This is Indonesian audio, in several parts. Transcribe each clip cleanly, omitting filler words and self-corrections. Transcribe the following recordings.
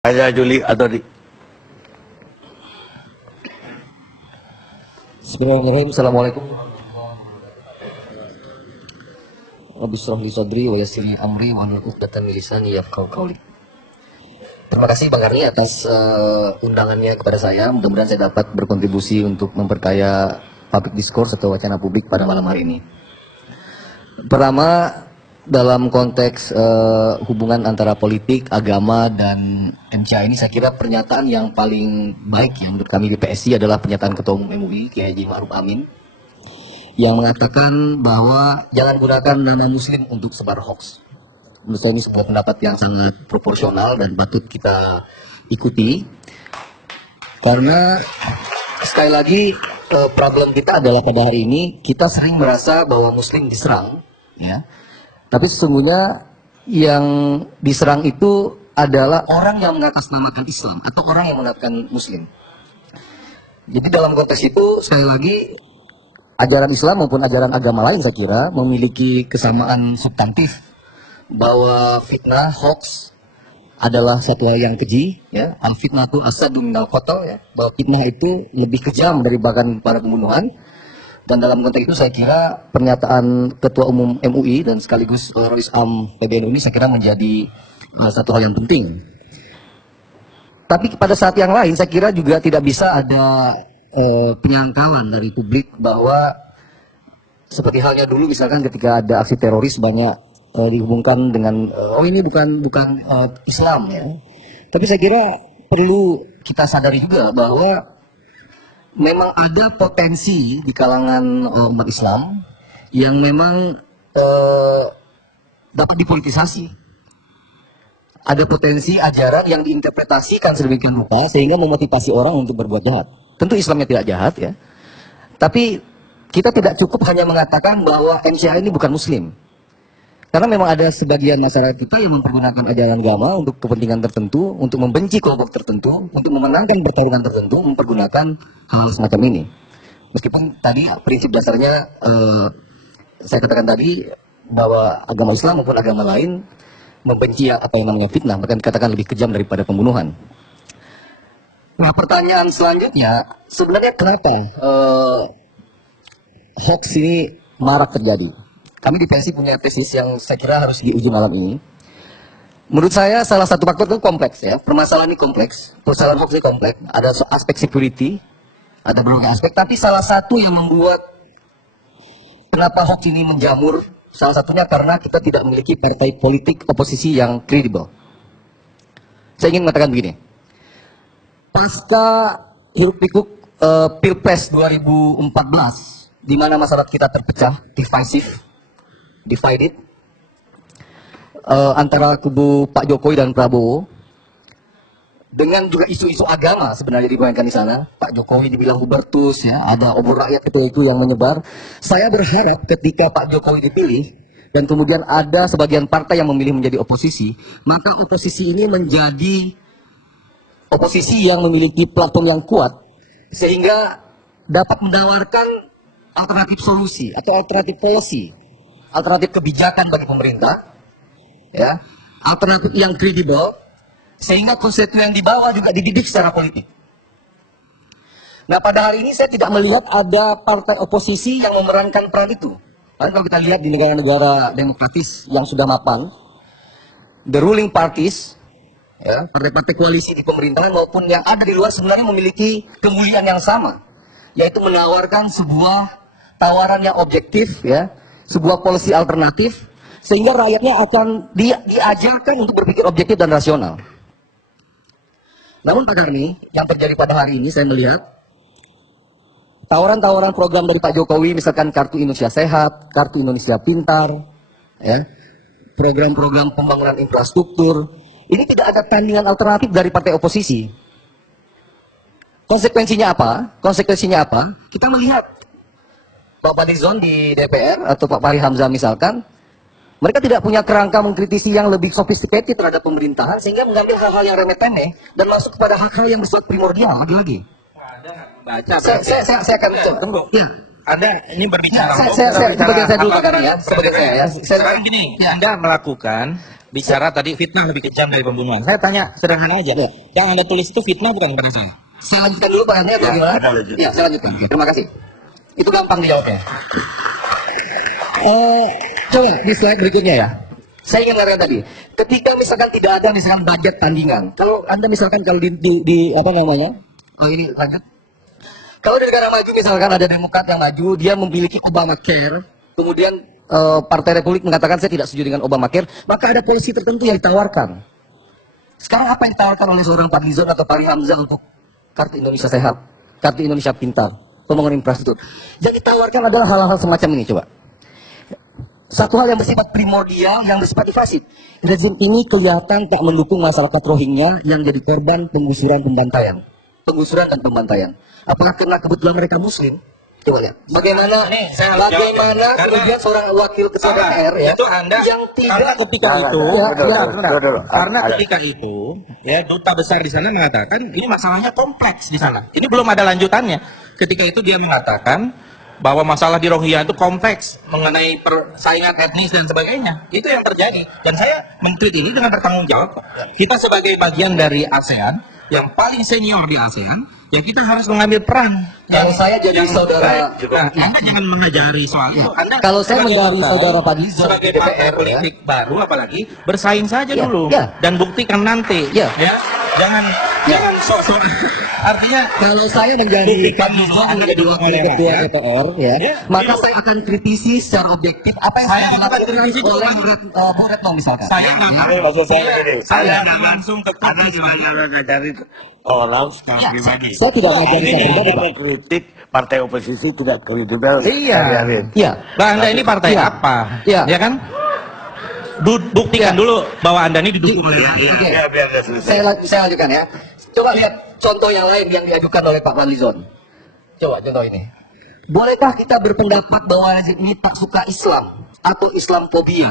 Saya Juli atau di Bismillahirrahmanirrahim. Assalamualaikum. Rabbi shrah li sadri wa yassir li amri wa hlul 'uqdatam min lisani yafqahu qawli. Terima kasih Bang Arni atas undangannya kepada saya. Mudah-mudahan saya dapat berkontribusi untuk memperkaya public discourse atau wacana publik pada malam hari ini. Pertama, dalam konteks hubungan antara politik, agama, dan MCA ini saya kira pernyataan yang paling baik yang menurut kami di PSI adalah pernyataan Ketua Umum MUI Kiai Haji Ma'ruf Amin yang mengatakan bahwa jangan gunakan nama Muslim untuk sebar hoax. Menurut saya ini sebuah pendapat yang sangat proporsional dan patut kita ikuti, karena sekali lagi problem kita adalah pada hari ini kita sering merasa bahwa Muslim diserang, ya. Tapi sesungguhnya yang diserang itu adalah orang yang mengatasnamakan Islam atau orang yang mengatasnamakan Muslim. Jadi dalam konteks itu sekali lagi ajaran Islam maupun ajaran agama lain saya kira memiliki kesamaan substantif bahwa fitnah, hoax adalah satu hal yang keji, ya. Al-fitnah itu asadu minal qatl, ya. Bahwa fitnah itu lebih kejam dari bahkan para pembunuhan. Dan dalam konteks itu saya kira pernyataan Ketua Umum MUI dan sekaligus Rois Am PBNU ini saya kira menjadi satu hal yang penting. Tapi pada saat yang lain saya kira juga tidak bisa ada penyangkalan dari publik bahwa seperti halnya dulu misalkan ketika ada aksi teroris banyak dihubungkan dengan oh ini bukan Islam, ya. Tapi saya kira perlu kita sadari juga bahwa memang ada potensi di kalangan umat Islam yang memang dapat dipolitisasi. Ada potensi ajaran yang diinterpretasikan sedemikian rupa sehingga memotivasi orang untuk berbuat jahat. Tentu Islamnya tidak jahat, ya. Tapi kita tidak cukup hanya mengatakan bahwa MCA ini bukan Muslim. Karena memang ada sebagian masyarakat kita yang mempergunakan ajaran agama untuk kepentingan tertentu, untuk membenci kelompok tertentu, untuk memenangkan pertarungan tertentu, mempergunakan hal semacam ini. Meskipun tadi prinsip dasarnya saya katakan tadi bahwa agama Islam maupun agama lain membenci apa yang namanya fitnah, bahkan dikatakan lebih kejam daripada pembunuhan. Nah, pertanyaan selanjutnya, sebenarnya kenapa hoax ini marak terjadi? Kami di PSI punya tesis yang saya kira harus diuji malam ini. Menurut saya salah satu faktor itu kompleks, ya. Permasalahan ini kompleks, permasalahan hoax ini kompleks. Ada aspek security, ada berbagai aspek. Tapi salah satu yang membuat kenapa hoax ini menjamur, salah satunya karena kita tidak memiliki partai politik oposisi yang kredibel. Saya ingin mengatakan begini. Pasca hiruk-pikuk Pilpres 2014, di mana masyarakat kita terpecah, divided antara kubu Pak Jokowi dan Prabowo, dengan juga isu-isu agama sebenarnya dimainkan di sana. Pak Jokowi dibilang hubertus, ya, ada obor rakyat itu yang menyebar. Saya berharap ketika Pak Jokowi dipilih dan kemudian ada sebagian partai yang memilih menjadi oposisi, maka oposisi ini menjadi oposisi yang memiliki platform yang kuat sehingga dapat menawarkan alternatif solusi atau alternatif policy, alternatif kebijakan bagi pemerintah, ya, alternatif yang kredibel, sehingga konstituen di bawah juga dididik secara politik. Nah, pada hari ini saya tidak melihat ada partai oposisi yang memerankan peran itu. Karena kalau kita lihat di negara-negara demokratis yang sudah mapan, the ruling parties, ya, partai-partai koalisi di pemerintahan maupun yang ada di luar sebenarnya memiliki kemuliaan yang sama, yaitu menawarkan sebuah tawaran yang objektif, ya, sebuah polisi alternatif, sehingga rakyatnya akan diajarkan untuk berpikir objektif dan rasional. Namun Pak Karni, yang terjadi pada hari ini saya melihat tawaran-tawaran program dari Pak Jokowi, misalkan Kartu Indonesia Sehat, Kartu Indonesia Pintar, ya, program-program pembangunan infrastruktur, ini tidak ada tandingan alternatif dari partai oposisi. Konsekuensinya apa? Konsekuensinya apa? Kita melihat Pak Fadlizon di DPR atau Pak Fahri Hamzah misalkan, mereka tidak punya kerangka mengkritisi yang lebih sophisticated terhadap pemerintahan sehingga mengambil hal-hal yang remeh-temeh dan masuk kepada hal-hal yang bersifat primordial lagi-lagi. Saya akan tunggu. Ya, Anda ini berbicara. Sebagai saya dulu kan ya, sebagai saya ya. Sekarang gini, Anda melakukan bicara tadi fitnah lebih kejam dari pembunuhan. Saya tanya sederhana aja. Ya. Yang Anda tulis itu fitnah bukan kepada saya? Saya lanjutkan dulu Pak Andrea, bagaimana? Ya, saya lanjutkan. Terima kasih. Itu gampang dijawabnya. Coba di slide berikutnya ya. Saya ingin mengatakan tadi, ketika misalkan tidak ada misalkan budget tandingan, kalau Anda misalkan kalau di apa namanya? Oh ini lanjut. Kalau di negara maju misalkan ada Demokrat yang maju, dia memiliki Obamacare, kemudian Partai Republik mengatakan saya tidak setuju dengan Obamacare, maka ada polisi tertentu yang ditawarkan. Sekarang apa yang ditawarkan oleh seorang Fadlizon atau Fahri Hamzah untuk kartu Indonesia Sehat, kartu Indonesia Pintar, pembangunan infrastruktur? Yang ditawarkan adalah hal-hal semacam ini, coba. Satu hal yang bersifat primordial, yang bersifat invasif. Rezim ini kelihatan tak mendukung masyarakat Rohingya yang jadi korban penggusuran pembantaian. Penggusuran dan pembantaian. Apakah karena kebetulan mereka Muslim? Coba lihat. Bagaimana kemudian seorang wakil ketua DPR ya, itu Anda yang karena tidak ketika itu karena Ada. ketika itu ya duta besar di sana mengatakan ini masalahnya kompleks di sana. Ini belum ada lanjutannya. Ketika itu dia mengatakan bahwa masalah di Rohingya itu kompleks mengenai persaingan etnis dan sebagainya. Itu yang terjadi. Dan saya menteri ini dengan bertanggung jawab. Kita sebagai bagian dari ASEAN yang paling senior di ASEAN, ya kita harus mengambil peran. Kalau saya jadi saudara, Anda jangan mengajari soal itu. Anda kalau saya sebagai menjadi bakal, saudara Fadlizon sebagai di DPR, partai politik baru apalagi bersaing saja Ya, dulu ya. dan buktikan nanti. Ya. Jangan sosok. Artinya kalau saya menjadi Fadlizon menjadi wakil ketua DPR ya, Ya, maka itu- saya akan kritisi secara objektif apa yang Saya sudah akan dilakukan kritisi oleh juga. Bu Retno misalkan. saya nggak Ini maksud saya ini. saya nggak langsung ke Anda sebenarnya ngajarin orang secara pribadi. Saya tidak ngajari Ini secara pribadi, hanya Pak. mengkritik partai oposisi tidak kredibel. Iya. Iya. Bah, Anda ini partai Iya. apa? Iya. Ya kan? Buktikan Iya. dulu bahwa Anda ini didukung oleh rakyat. Oke. Ya, biar nggak selesai. Saya lanjutkan ya. Coba lihat contoh yang lain yang diajukan oleh Pak Fadlizon. Coba contoh ini. Bolehkah kita berpendapat bahwa rezim ini tak suka Islam atau Islamfobia?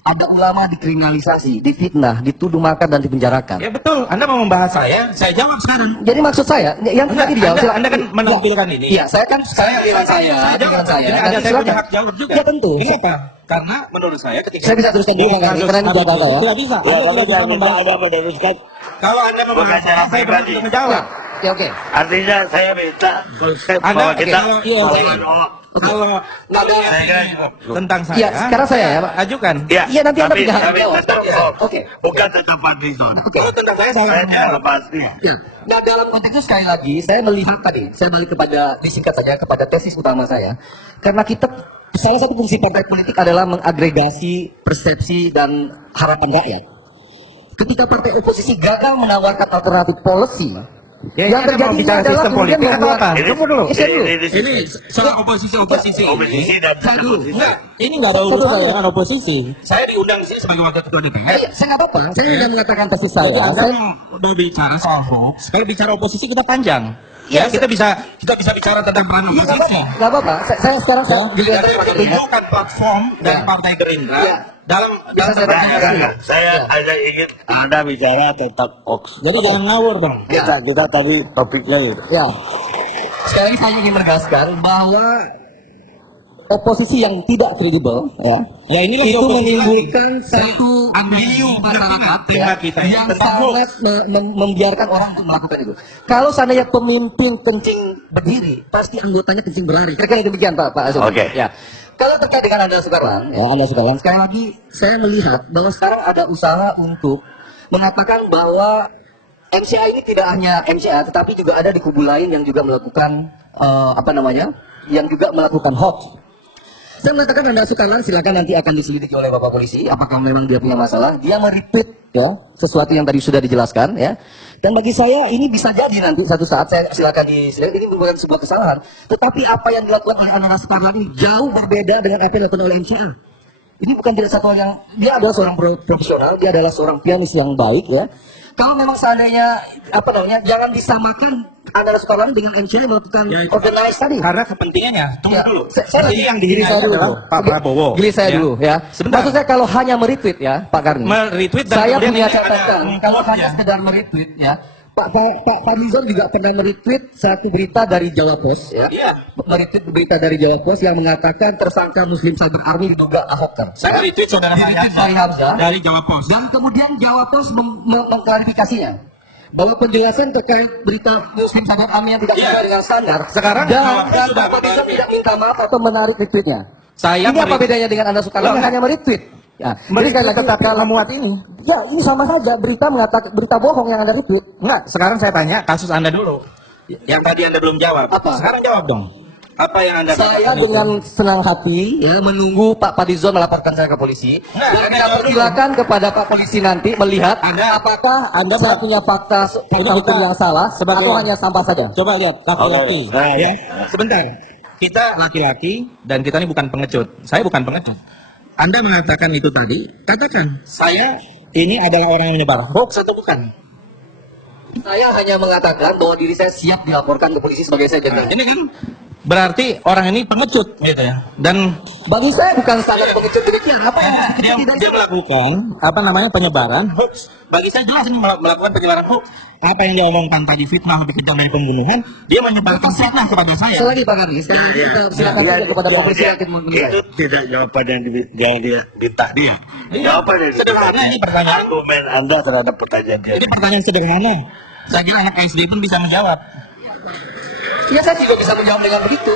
Ada ulama dikriminalisasi, difitnah, dituduh makar dan dipenjarakan. Ya betul. Anda mau membahas saya jawab sekarang. Jadi maksud saya, yang tadi dijawab. Anda, silakan. Anda kan menampilkan ini. Iya, saya kan giliran saya, Saya giliran saya. Jadi Nanti ada saya silakan. punya hak jawab juga. Ya tentu. Ini apa? Karena menurut saya ketika Saya bisa teruskan dulu Bang Ardi, karena ini jawab saya. Tidak bisa. Ya, Anda kalau tidak bisa jangan membahas. Anda meneruskan. Kalau Anda membahas Bukan saya berhak untuk menjawab. Ya oke. Artinya saya minta konsep Anda bahwa kita kalau- iya, mau iya. menolak. Kalau Nggak ada. tentang saya, Iya, sekarang saya ya, Pak. ajukan. Ya, Iya, nanti Anda tapi, punya hak tapi jawab. tentang Islam. Oke. Bukan tentang Fadlizon. Kalau tentang saya Saya sangat lepas nih. Ya. Nah dalam konteks itu sekali lagi saya melihat tadi, saya balik kepada disingkat saja kepada tesis utama saya, karena kita salah satu fungsi partai politik adalah mengagregasi persepsi dan harapan rakyat. Ketika partai oposisi gagal menawarkan alternatif policy, Ya, yang ini Anda mau terjadi bicara adalah sistem kemudian politik atau membuat. apa? Tunggu dulu. Saya dulu. Ini soal oposisi Oposisi dan Saya dulu. Enggak, ini nggak ada Satu urusan saya. dengan oposisi. Saya diundang sini sebagai wakil ketua DPR. Iya, saya nggak apa-apa. Saya tidak mengatakan tesis saya. Anda Saya mau bicara soal hoax. Kalau bicara oposisi kita panjang. Iya, Ya, kita bisa bicara tentang peran oposisi. nggak apa-apa. Saya sekarang saya giliran Dan saya pakai menunjukkan platform dari Ya. Partai Gerindra Ya. dalam Bisa saya berkomunikasi. tanya. Saya hanya ingin Anda bicara tentang hoax. Jadi jangan ngawur dong. Ya. Kita tadi topiknya itu. Ya. Sekali lagi saya ingin menegaskan bahwa oposisi yang tidak kredibel Ya, inilah itu oposisi menimbulkan lagi. satu Ambigu masyarakat tema kita ini yang tentang sangat membiarkan orang untuk melakukan itu. Kalau seandainya pemimpin kencing berdiri, pasti anggotanya kencing berlari. Kira-kira demikian Pak Azul. Oke. Ya. Kalau terkait dengan Anda Sukarlan, ya Anda Sukarlan, sekali lagi saya melihat bahwa sekarang ada usaha untuk mengatakan bahwa MCA ini tidak hanya MCA, tetapi juga ada di kubu lain yang juga melakukan yang juga melakukan hoax. Saya mengatakan Anda Sukarlan silakan nanti akan diselidiki oleh Bapak Polisi apakah memang dia punya masalah, dia meretweet ya sesuatu yang tadi sudah dijelaskan ya. Dan bagi saya ini bisa jadi nanti satu saat saya silakan diselidiki, ini merupakan sebuah kesalahan. Tetapi apa yang dilakukan oleh Anda Sukarlan ini jauh berbeda dengan apa yang dilakukan oleh MCA. Ini bukan tidak satu hal yang dia adalah seorang profesional, dia adalah seorang pianis yang baik ya. Kalau memang seandainya jangan disamakan Anda Sukarlan dengan MCA yang melakukan Ya, itu. organize tadi. Karena kepentingannya, tunggu Ya, dulu. saya Ini yang dihina saya dulu. adalah Pak Prabowo. Gili saya Ya. dulu ya. Sebentar. Maksud saya kalau hanya meretweet ya Pak Karni. Meretweet dan Saya kemudian punya ini ada catatan kalau hanya rumputnya. sekedar meretweet ya. Pak Fadlizon juga pernah meretweet satu berita dari Jawa Post, ya. Iya. Meretweet berita dari Jawa Post yang mengatakan tersangka Muslim Cyber Army diduga Ahoker. Saya retweet saudara saya Dari Hamzah. dari Jawa Post. Dan kemudian Jawa Post mengklarifikasinya bahwa penjelasan terkait berita Muslim Cyber Army yang tidak sesuai dengan standar. Sekarang dan Jawa Post sudah Pak Fadlizon menarik. tidak minta maaf atau menarik retweetnya. Saya Ini apa meretweet. bedanya dengan Anda Soekarno yang hanya meretweet? Ya, jadi sekali lagi katakanlah muat ini. Ya, ini sama saja berita mengatakan berita bohong yang Anda retweet. Enggak, sekarang saya tanya kasus Anda dulu. Yang tadi Anda belum jawab. Apa? Sekarang jawab dong. Apa yang Anda Saya dengan senang hati ya menunggu Pak Fadlizon melaporkan saya ke polisi. Nah, Silakan kepada Pak polisi nanti melihat Anda- apakah Anda punya fakta hukum yang salah atau hanya sampah saja. Coba lihat laki-laki. Nah, Ya, sebentar. Kita laki-laki dan kita ini bukan pengecut. Saya bukan pengecut. Anda mengatakan itu tadi, katakan saya ini adalah orang yang menyebar hoax atau bukan? Saya hanya mengatakan bahwa diri saya siap dilaporkan ke polisi sebagai saya Nah, jenderal. ini kan berarti orang ini pengecut gitu ya. Dan Bagi saya bukan sangat pengecut demikian. Apa yang dia melakukan apa namanya penyebaran hoax. Bagi saya jelas ini melakukan penyebaran hoax. Apa yang dia omongkan tadi fitnah lebih kejam dari pembunuhan, dia menyebarkan fitnah kepada saya. Selagi Pak Karni, saya silakan saja kepada Pak polisi yang menilai. itu tidak jawaban yang dia minta dia. Jawaban yang Sederhana ini pertanyaan. argumen Anda terhadap pertanyaan dia. Ini pertanyaan sederhana. Saya kira anak SD pun bisa menjawab. Ya saya juga bisa menjawab dengan begitu.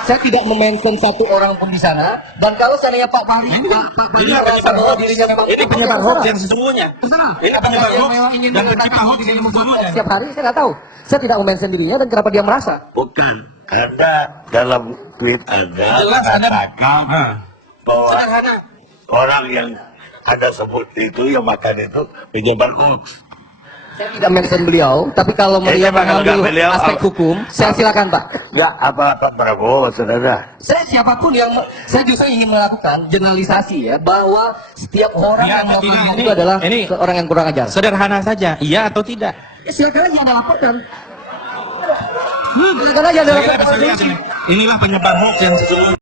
Saya tidak memention satu orang pun di sana. Dan kalau seandainya Pak Fahri, Pak Fahri Ini merasa bahwa dirinya memang ini penyebar hoax yang sesungguhnya. terserah. Ini penyebar Yang hoax memang ingin dan mengatakan pencipta hoax diri yang Muslim sesungguhnya. setiap hari, saya nggak tahu. Saya tidak memention dirinya dan kenapa dia merasa. Bukan. Anda dalam tweet Anda Jelas Anda. mengatakan Nah, bahwa sederhana. orang yang Anda sebut itu yang makan itu penyebar hoax. Saya tidak mention beliau, tapi kalau beliau kalau nggak mengambil beliau, aspek hukum, saya silakan Pak. Ya apa Pak Prabowo, saudara? Saya siapapun yang saya justru ingin melakukan generalisasi ya bahwa setiap orang Iya yang atau melakukan tidak? itu adalah Ini orang yang kurang ajar. sederhana saja, iya atau tidak? Ya, silakan aja Anda laporkan. Silakan aja Anda Saya kira laporkan. bisa lihat ini. Inilah penyebar hoax yang sesungguhnya.